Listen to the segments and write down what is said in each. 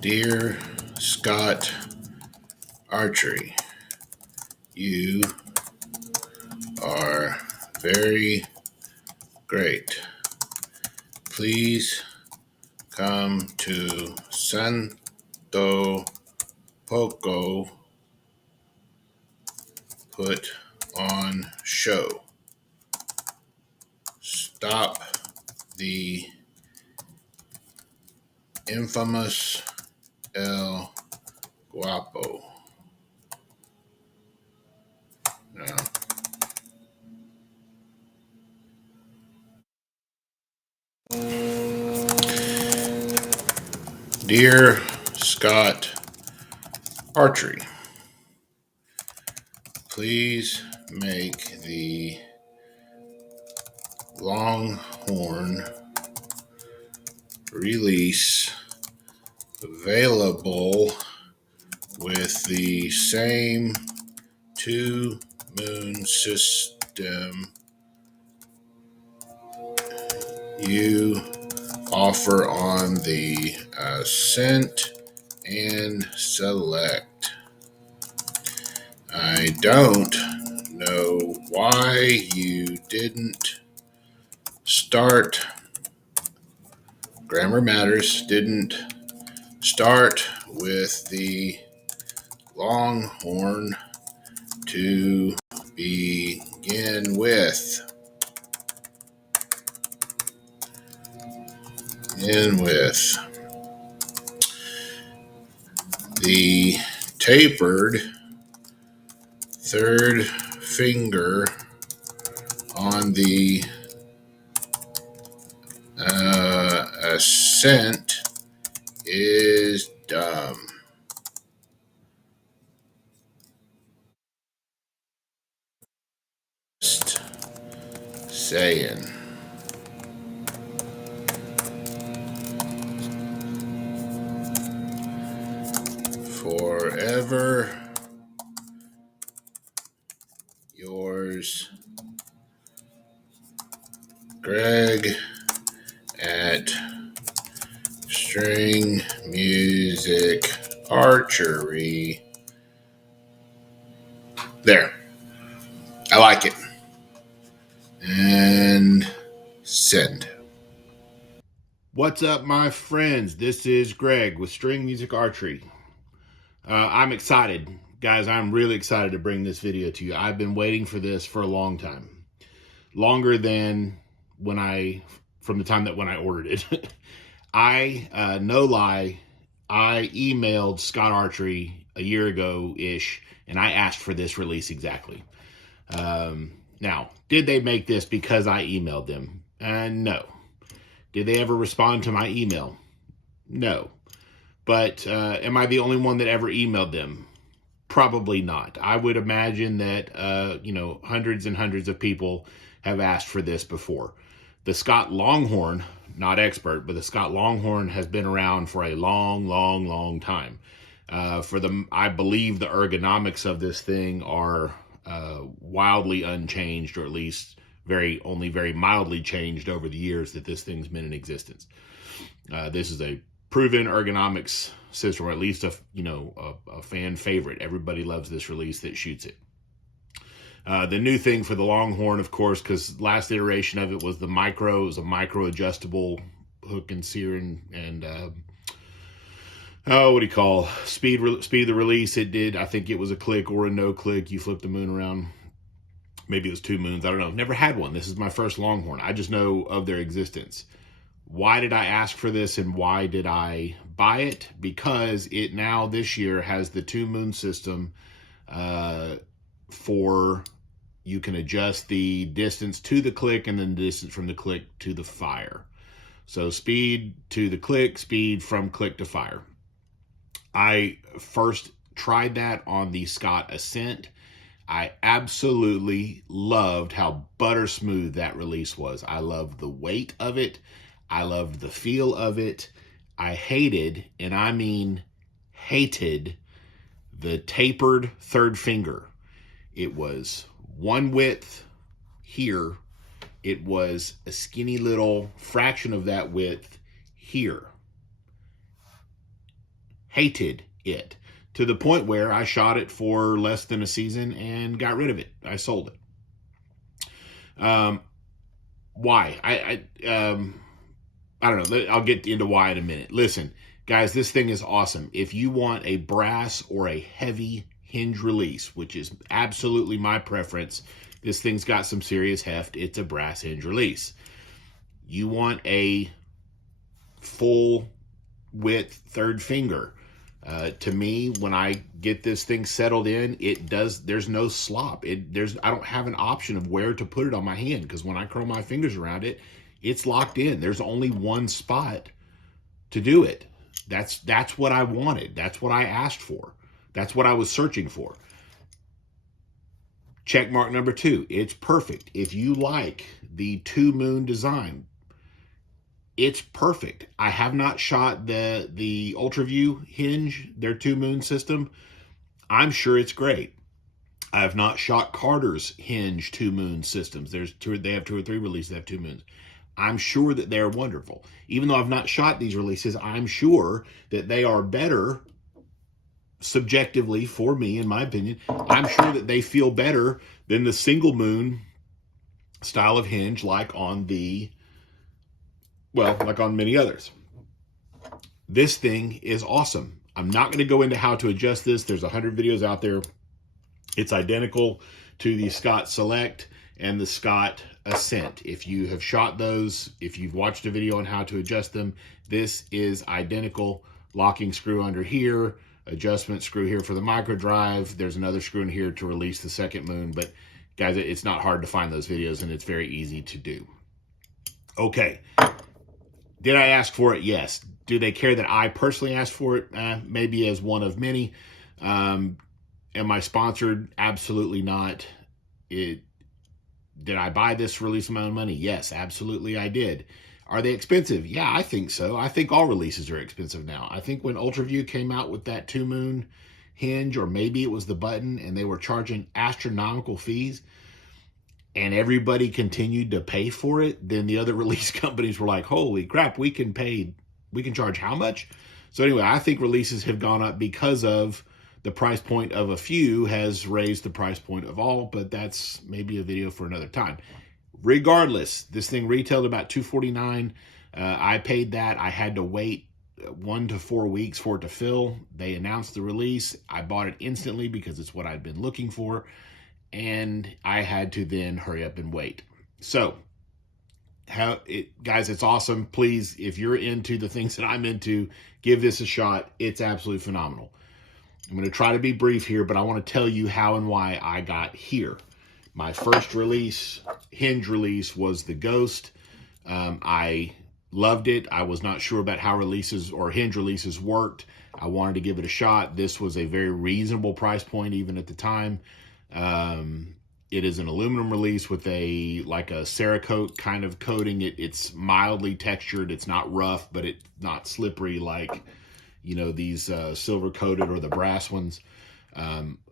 Dear Scott Archery, you are very great. Please come to Santo Poco, put on show. Stop the infamous El Guapo. No. Dear Scott Archery, please make the Longhorn release available with the same two-moon system you offer on the Ascent and Select. I don't know why you didn't start, grammar matters, didn't start with the Longhorn to begin with. The tapered third finger on the Ascent is dumb. Just saying. Forever yours, Greg at String Music Archery. There. I like it. And send. What's up, my friends? This is Greg with String Music Archery. I'm excited. Guys, I'm really excited to bring this video to you. I've been waiting for this for a long time. Longer than from the time that when I ordered it. No lie, I emailed Scott Archery a year ago-ish, and I asked for this release exactly. Now, did they make this because I emailed them? No. Did they ever respond to my email? No. But am I the only one that ever emailed them? Probably not. I would imagine that, hundreds and hundreds of people have asked for this before. The Scott Longhorn, not expert, but the Scott Longhorn has been around for a long, long, long time. I believe the ergonomics of this thing are wildly unchanged, or at least only very mildly changed over the years that this thing's been in existence. This is a proven ergonomics system, or at least a fan favorite. Everybody loves this release that shoots it. The new thing for the Longhorn, of course, because last iteration of it was the micro. It was a micro adjustable hook and sear and speed of the release. It did, I think it was a click or a no click. You flip the moon around. Maybe it was two moons. I don't know. Never had one. This is my first Longhorn. I just know of their existence. Why did I ask for this and why did I buy it? Because it now this year has the two moon system for you can adjust the distance to the click and then the distance from the click to the fire. So speed to the click, speed from click to fire. I first tried that on the Scott Ascent. I absolutely loved how butter smooth that release was. I loved the weight of it. I loved the feel of it. I hated, and I mean hated, the tapered third finger. It was one width here. It was a skinny little fraction of that width here. hated it, to the point where I shot it for less than a season and got rid of it. I sold it. Why? I don't know. I'll get into why in a minute. Listen, guys, this thing is awesome. If you want a brass or a heavy hinge release, which is absolutely my preference, this thing's got some serious heft. It's a brass hinge release. You want a full width third finger. To me, when I get this thing settled in, there's no slop. I don't have an option of where to put it on my hand, because when I curl my fingers around it, it's locked in. There's only one spot to do it. That's what I wanted. That's what I asked for. That's what I was searching for. Check mark number 2. It's perfect. If you like the 2-moon design, it's perfect. I have not shot the UltraView hinge, their 2-moon system. I'm sure it's great. I have not shot Carter's hinge 2-moon systems. They have 2 or 3 releases that have 2 moons. I'm sure that they're wonderful. Even though I've not shot these releases, I'm sure that they are better subjectively for me, in my opinion. I'm sure that they feel better than the single moon style of hinge, like on many others. This thing is awesome. I'm not going to go into how to adjust this. There's 100 videos out there. It's identical to the Scott Select and the Scott Ascent. If you have shot those, if you've watched a video on how to adjust them, this is identical. Locking screw under here, adjustment screw here for the micro drive. There's another screw in here to release the second moon. But guys, it's not hard to find those videos, and it's very easy to do. Okay. Did I ask for it? Yes. Do they care that I personally asked for it? Maybe as one of many. Am I sponsored? Absolutely not. Did I buy this release with my own money? Yes, absolutely I did. Are they expensive? Yeah, I think so. I think all releases are expensive now. I think when UltraView came out with that 2-moon hinge, or maybe it was the button, and they were charging astronomical fees, and everybody continued to pay for it, then the other release companies were like, holy crap, we can charge how much? So anyway, I think releases have gone up because of the price point of a few has raised the price point of all, but that's maybe a video for another time. Regardless, this thing retailed about $249. I paid that. I had to wait 1 to 4 weeks for it to fill. They announced the release. I bought it instantly because it's what I'd been looking for, and I had to then hurry up and wait. So, guys, it's awesome. Please, if you're into the things that I'm into, give this a shot. It's absolutely phenomenal. I'm going to try to be brief here, but I want to tell you how and why I got here. My first release, hinge release, was the Ghost. I loved it. I was not sure about how releases or hinge releases worked. I wanted to give it a shot. This was a very reasonable price point even at the time. It is an aluminum release with a Cerakote kind of coating. It's mildly textured. It's not rough, but it's not slippery like these silver coated or the brass ones.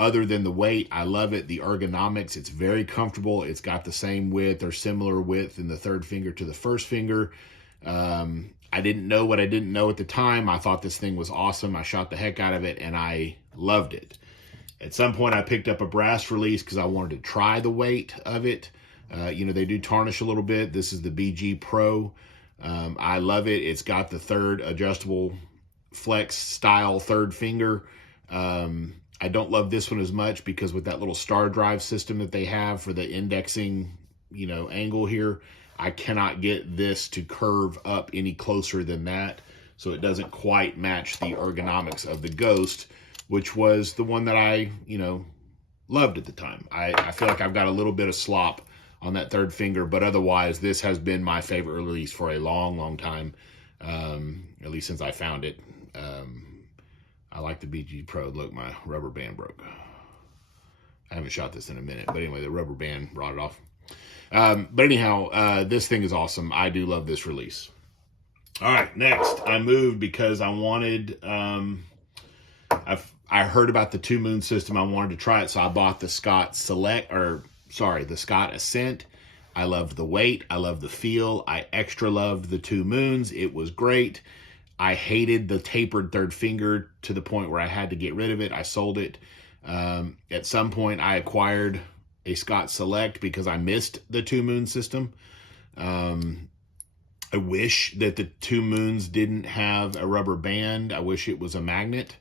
Other than the weight, I love it. The ergonomics, it's very comfortable. It's got the same width or similar width in the third finger to the first finger. I didn't know what I didn't know at the time. I thought this thing was awesome. I shot the heck out of it, and I loved it. At some point, I picked up a brass release because I wanted to try the weight of it. They do tarnish a little bit. This is the BG Pro. I love it. It's got the third adjustable flex style third finger. I don't love this one as much because with that little star drive system that they have for the indexing, angle here, I cannot get this to curve up any closer than that. So it doesn't quite match the ergonomics of the Ghost, which was the one that I, loved at the time. I feel like I've got a little bit of slop on that third finger, but otherwise this has been my favorite release for a long, long time. At least since I found it. I like the BG Pro. Look, my rubber band broke. I haven't shot this in a minute, but anyway, the rubber band rotted off. But anyhow, this thing is awesome. I do love this release. All right, next, I moved because I wanted, I heard about the 2-moon system. I wanted to try it, so I bought the Scott the Scott Ascent. I loved the weight. I loved the feel. I extra loved the 2 moons. It was great. I hated the tapered third finger to the point where I had to get rid of it. I sold it. At some point, I acquired a Scott Select because I missed the 2 Moon system. I wish that the 2 Moons didn't have a rubber band. I wish it was a magnet.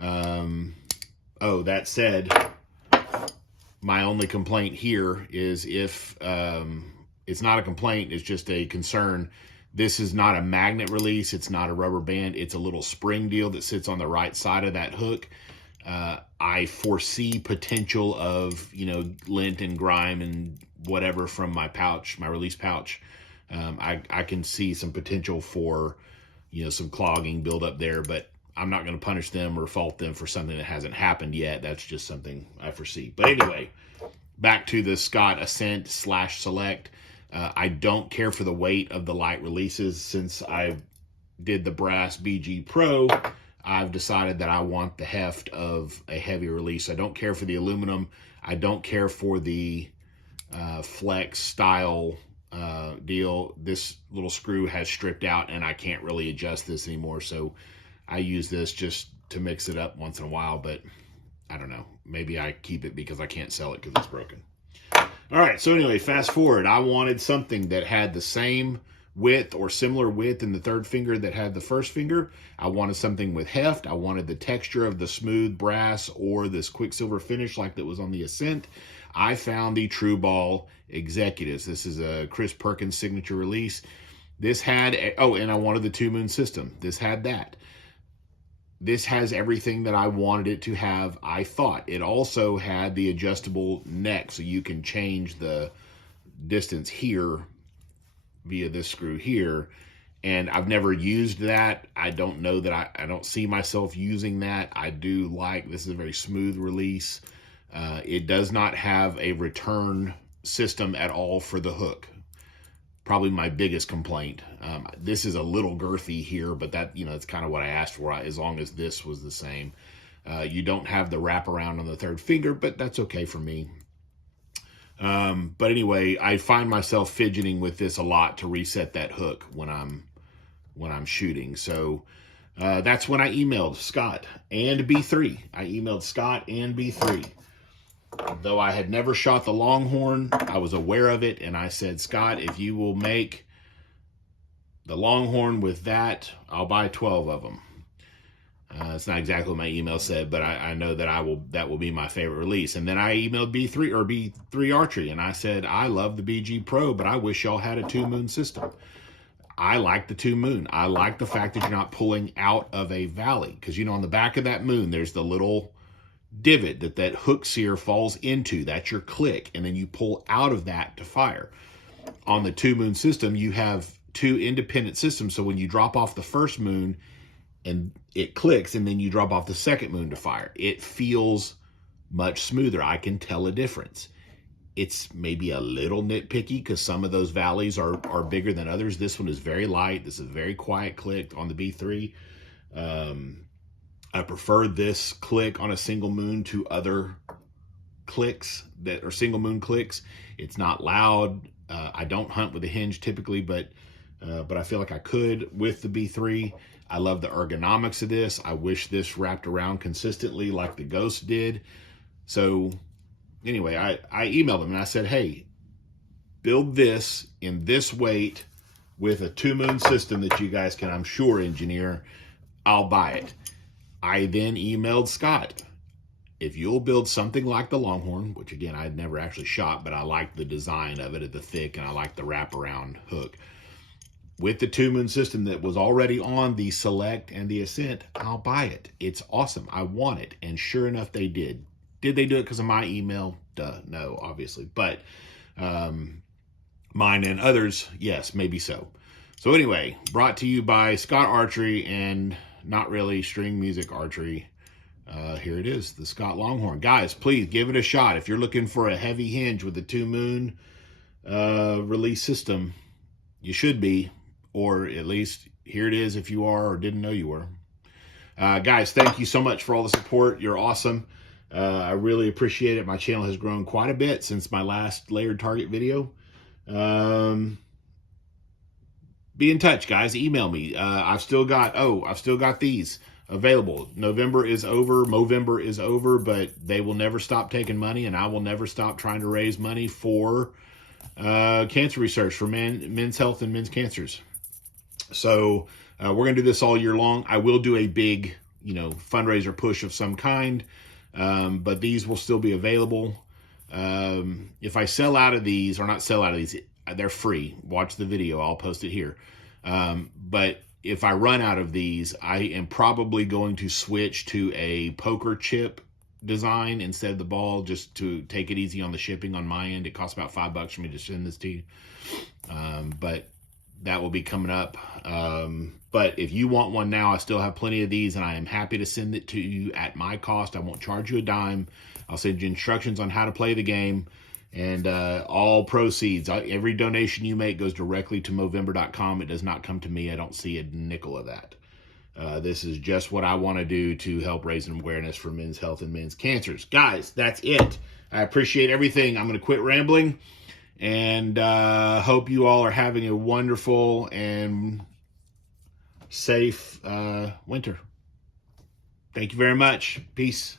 Oh, that said, my only complaint here is if it's not a complaint, it's just a concern. This is not a magnet release. It's not a rubber band. It's a little spring deal that sits on the right side of that hook. I foresee potential of, lint and grime and whatever from my pouch, my release pouch. I can see some potential for, some clogging buildup there, but I'm not going to punish them or fault them for something that hasn't happened yet. That's just something I foresee. But anyway, back to the Scott Ascent / Select. I don't care for the weight of the light releases. Since I did the brass BG Pro, I've decided that I want the heft of a heavy release. I don't care for the aluminum. I don't care for the flex style deal. This little screw has stripped out and I can't really adjust this anymore. So I use this just to mix it up once in a while, but I don't know. Maybe I keep it because I can't sell it because it's broken. All right, so anyway, fast forward. I wanted something that had the same width or similar width in the third finger that had the first finger. I wanted something with heft. I wanted the texture of the smooth brass or this quicksilver finish like that was on the Ascent. I found the True Ball Executives. This is a Chris Perkins signature release. This had, and I wanted the 2 Moon system. This had that. This has everything that I wanted it to have, I thought. It also had the adjustable neck, so you can change the distance here via this screw here. And I've never used that. I don't know that I don't see myself using that. I do like, this is a very smooth release. It does not have a return system at all for the hook. Probably my biggest complaint. This is a little girthy here, but that, it's kind of what I asked for, as long as this was the same. You don't have the wraparound on the third finger, but that's okay for me. But anyway, I find myself fidgeting with this a lot to reset that hook when I'm shooting. So that's when I emailed Scott and B3. I emailed Scott and B3. Though I had never shot the Longhorn, I was aware of it, and I said, Scott, if you will make the Longhorn with that, I'll buy 12 of them. It's not exactly what my email said, but I know that that will be my favorite release. And then I emailed B3 Archery, and I said, I love the BG Pro, but I wish y'all had a 2 Moon system. I like the 2 Moon. I like the fact that you're not pulling out of a valley, because on the back of that Moon, there's the little divot that hook sear falls into. That's your click, and then you pull out of that to fire. On the 2 Moon system, you have 2 independent systems, so when you drop off the first Moon and it clicks, and then you drop off the second Moon to fire, it feels much smoother. I can tell a difference. It's maybe a little nitpicky because some of those valleys are bigger than others. This one is very light. This is a very quiet click on the B3. I prefer this click on a single Moon to other clicks that are single Moon clicks. It's not loud. I don't hunt with a hinge typically, but I feel like I could with the B3. I love the ergonomics of this. I wish this wrapped around consistently like the Ghost did. So anyway, I emailed him and I said, hey, build this in this weight with a 2 Moon system that you guys can, I'm sure, engineer. I'll buy it. I then emailed Scott, if you'll build something like the Longhorn, which again, I'd never actually shot, but I like the design of it at the thick, and I like the wraparound hook. With the 2 Moon system that was already on the Select and the Ascent, I'll buy it. It's awesome. I want it. And sure enough, they did. Did they do it because of my email? Duh, no, obviously. But mine and others, yes, maybe so. So anyway, brought to you by Scott Archery and Not Really String Music Archery. Here it is, the Scott Longhorn. Guys, please give it a shot. If you're looking for a heavy hinge with the 2 Moon release system, you should be, or at least here it is if you are or didn't know you were. Guys, thank you so much for all the support. You're awesome. I really appreciate it. My channel has grown quite a bit since my last layered target video. be in touch, guys. Email me. I've still got these available. November is over, Movember is over, but they will never stop taking money, and I will never stop trying to raise money for cancer research for men's health and men's cancers. So we're gonna do this all year long. I will do a big, fundraiser push of some kind, but these will still be available. If I sell out of these, or not sell out of these, they're free. Watch the video. I'll post it here. But if I run out of these, I am probably going to switch to a poker chip design instead of the ball, just to take it easy on the shipping on my end. It costs about $5 for me to send this to you. But that will be coming up. But if you want one now, I still have plenty of these, and I am happy to send it to you at my cost. I won't charge you a dime. I'll send you instructions on how to play the game, and all proceeds, every donation you make goes directly to Movember.com. It does not come to me. I don't see a nickel of that. This is just what I want to do to help raise an awareness for men's health and men's cancers. Guys, that's it. I appreciate everything. I'm going to quit rambling, and hope you all are having a wonderful and safe winter. Thank you very much. Peace.